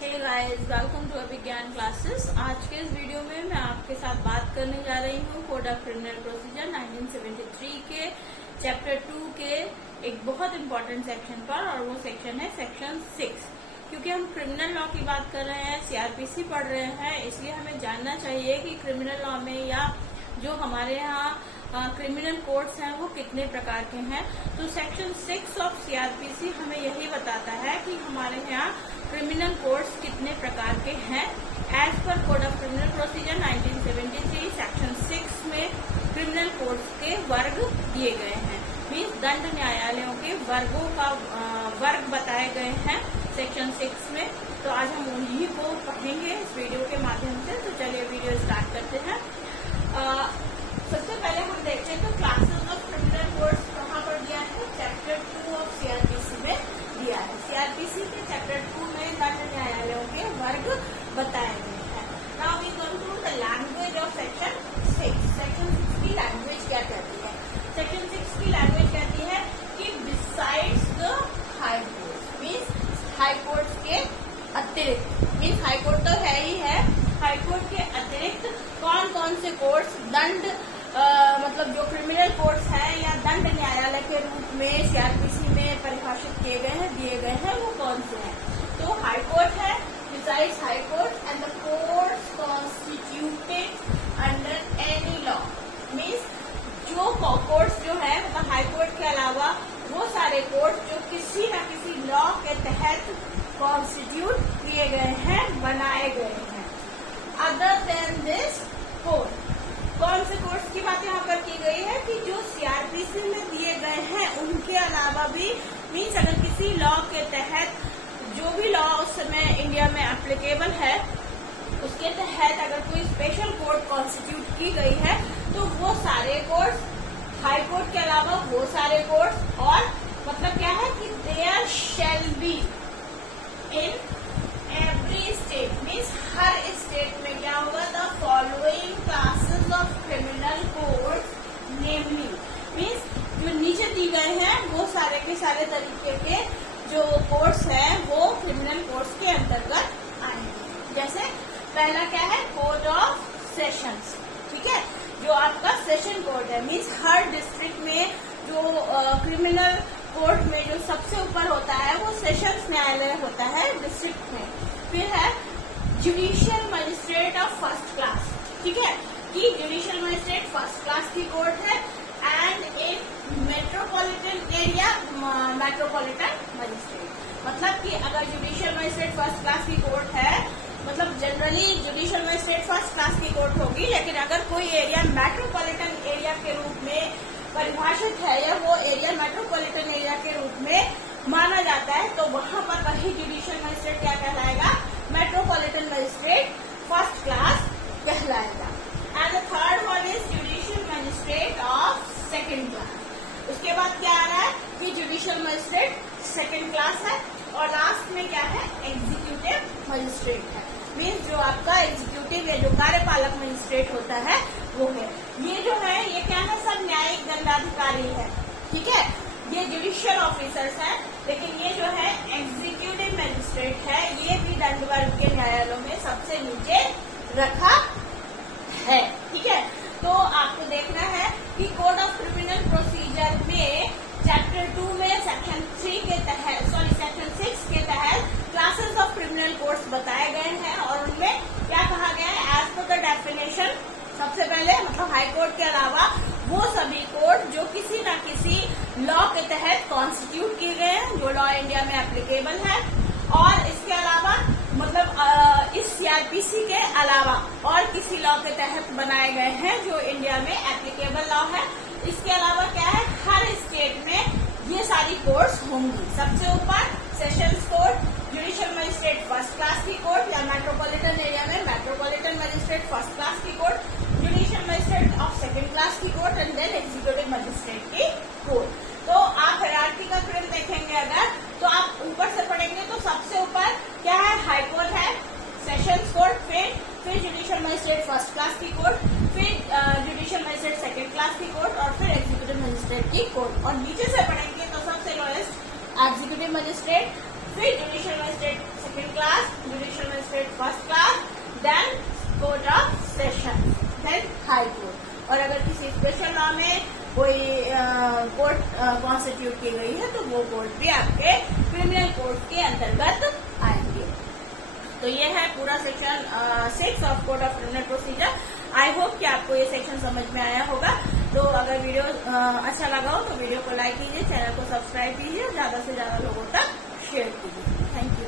Hey guys, welcome to Abhigyan classes. आज के इस वीडियो में मैं आपके साथ बात करने जा रही हूँ कोड ऑफ क्रिमिनल प्रोसीजर 1973 के चैप्टर 2 के एक बहुत इम्पोर्टेंट सेक्शन पर, और वो सेक्शन है सेक्शन 6। क्योंकि हम क्रिमिनल लॉ की बात कर रहे हैं, सीआरपीसी पढ़ रहे हैं, इसलिए हमें जानना चाहिए कि क्रिमिनल लॉ में या जो हमारे यहाँ क्रिमिनल कोड्स हैं वो कितने प्रकार के हैं। तो सेक्शन 6 ऑफ सीआरपीसी हमें यही बताता है कि हमारे यहाँ क्रिमिनल कोड्स कितने प्रकार के हैं। एज पर code of criminal procedure 1973 section 6 में क्रिमिनल कोड्स के वर्ग दिए गए हैं, मीन्स दंड न्यायालयों के वर्गों का वर्ग बताए गए हैं सेक्शन 6 में। तो आज हम उन्हीं को पढ़ेंगे इस वीडियो के माध्यम से। तो चलिए वीडियो स्टार्ट करते हैं। सबसे पहले हम देखते हैं तो क्लासेस ऑफ क्रिमिनल कोड्स कहाँ पर दिया है, चैप्टर 2 ऑफ सीआरपीसी में दिया है। सीआरपीसी के चैप्टर 2 में दंड न्यायालयों के वर्ग बताए गए हैं। Now we go to the language of section 6। Section 6 की लैंग्वेज क्या कहती है? सेक्शन 6 की लैंग्वेज कहती है कि besides the high court, means high court के अतिरिक्त, मीन्स हाई कोर्ट तो है ही है, हाई कोर्ट के अतिरिक्त कौन कौन से कोर्ट्स दंड मतलब जो क्रिमिनल कोर्ट्स हैं या दंड न्यायालय के रूप में सीआरपीसी में परिभाषित किए गए हैं, दिए गए हैं, वो कौन से हैं? तो हाई कोर्ट है, besides high court and the courts constituted under any law, means जो कोर्ट्स जो है मतलब हाई कोर्ट के अलावा वो सारे कोर्ट जो किसी न किसी लॉ के तहत कॉन्स्टिट्यूट किए गए हैं, बनाए गए हैं। अदर देन दिस कोर्ट, कौन से कोर्ट्स की बात यहाँ पर की गई है कि जो सीआरपीसी में दिए गए हैं उनके अलावा भी, मीन्स अगर किसी लॉ के तहत जो भी लॉ उस समय इंडिया में एप्लीकेबल है उसके तहत अगर कोई स्पेशल कोर्ट कॉन्स्टिट्यूट की गई है तो वो सारे कोर्ट्स, हाई कोर्ट के अलावा वो सारे कोर्ट्स, और मतलब क्या है कि there shall be in every state, means हर स्टेट में क्या होगा, the following classes of criminal codes namely, means जो नीचे दी गए हैं वो सारे के सारे तरीके के जो कोड्स हैं वो क्रिमिनल कोड्स के अंतर्गत आएंगे। जैसे पहला क्या है, कोड ऑफ सेशंस, ठीक है, जो आपका सेशन कोड है, मीन्स हर डिस्ट्रिक्ट में जो क्रिमिनल कोर्ट में जो सबसे ऊपर होता है वो सेशंस न्यायालय होता है डिस्ट्रिक्ट में। फिर है judicial magistrate of first class, ठीक है, कि जुडिशियल मजिस्ट्रेट फर्स्ट क्लास की कोर्ट है, and in metropolitan area metropolitan magistrate, मतलब कि अगर जुडिशियल मजिस्ट्रेट फर्स्ट क्लास की कोर्ट है, मतलब generally judicial magistrate first class की कोर्ट होगी, लेकिन अगर कोई एरिया मेट्रोपॉलिटन एरिया के रूप में परिभाषित है या वो एरिया मेट्रोपॉलिटन एरिया के रूप में माना जाता है तो वहां पर वही जुडिशियल मजिस्ट्रेट क्या कहलाएगा, मेट्रोपॉलिटन मजिस्ट्रेट फर्स्ट क्लास कहलाएगा। And the third one is judicial magistrate of second class. उसके बाद क्या आ रहा है कि जुडिशियल मजिस्ट्रेट सेकंड क्लास है, और लास्ट में क्या है, एग्जीक्यूटिव मजिस्ट्रेट है, मीन्स जो आपका एग्जीक्यूटिव या जो कार्यपालक मजिस्ट्रेट होता है वो है। ये जो है ये क्या है, सब न्यायिक दंडाधिकारी है, ठीक है, ये जुडिशियल ऑफिसर्स हैं, लेकिन ये जो है एग्जीक्यूटिव मजिस्ट्रेट है, ये भी दंड वर्ग के न्यायालयों में सबसे नीचे रखा है, ठीक है। तो आपको देखना है कि कोड ऑफ क्रिमिनल प्रोसीजर में चैप्टर 2 में सेक्शन 3 के तहत, सेक्शन 6 के तहत क्लासेस ऑफ क्रिमिनल कोड्स बताए गए हैं, और उनमें क्या कहा गया है, एज पर द डेफिनेशन, सबसे पहले मतलब हाई कोर्ट के अलावा वो सभी कोर्ट जो किसी न किसी लॉ के तहत कॉन्स्टिट्यूट किए गए हैं, जो लॉ इंडिया में एप्लीकेबल है, और इसके अलावा मतलब इस सीआरपीसी के अलावा और किसी लॉ के तहत बनाए गए हैं जो इंडिया में एप्लीकेबल लॉ है। इसके अलावा क्या है, हर स्टेट में ये सारी कोर्ट्स होंगी। सबसे ऊपर sessions court, judicial magistrate first class की कोर्ट या मेट्रोपॉलिटन एरिया में मेट्रोपॉलिटन मजिस्ट्रेट फर्स्ट क्लास की court, judicial magistrate of second class की court, and then executive magistrate की कोर्ट। तो आप हायरार्की का क्रम देखेंगे अगर तो आप ऊपर से पढ़ेंगे तो सबसे ऊपर क्या है, हाई कोर्ट है, सेशंस कोर्ट, फिर जुडिशियल मजिस्ट्रेट फर्स्ट क्लास की कोर्ट, फिर जुडिशियल मजिस्ट्रेट सेकंड क्लास की कोर्ट, और फिर एग्जीक्यूटिव मजिस्ट्रेट की कोर्ट, और नीचे से पढ़ेंगे तो सबसे लोएस्ट एग्जीक्यूटिव मजिस्ट्रेट, फिर judicial magistrate second class, judicial magistrate first class, then court of session, then high court. और अगर किसी स्पेशल लॉ में कोई कोर्ट कॉन्स्टिट्यूट की गई है तो वो कोर्ट भी आपके क्रिमिनल कोर्ट के अंतर्गत आएंगे। तो ये है पूरा section 6 of code of criminal procedure. I hope कि आपको ये सेक्शन समझ में आया होगा। तो अगर वीडियो अच्छा लगा हो तो वीडियो को लाइक कीजिए, चैनल को सब्सक्राइब कीजिए, ज्यादा से ज्यादा लोगों तक शेयर कीजिए। Thank you.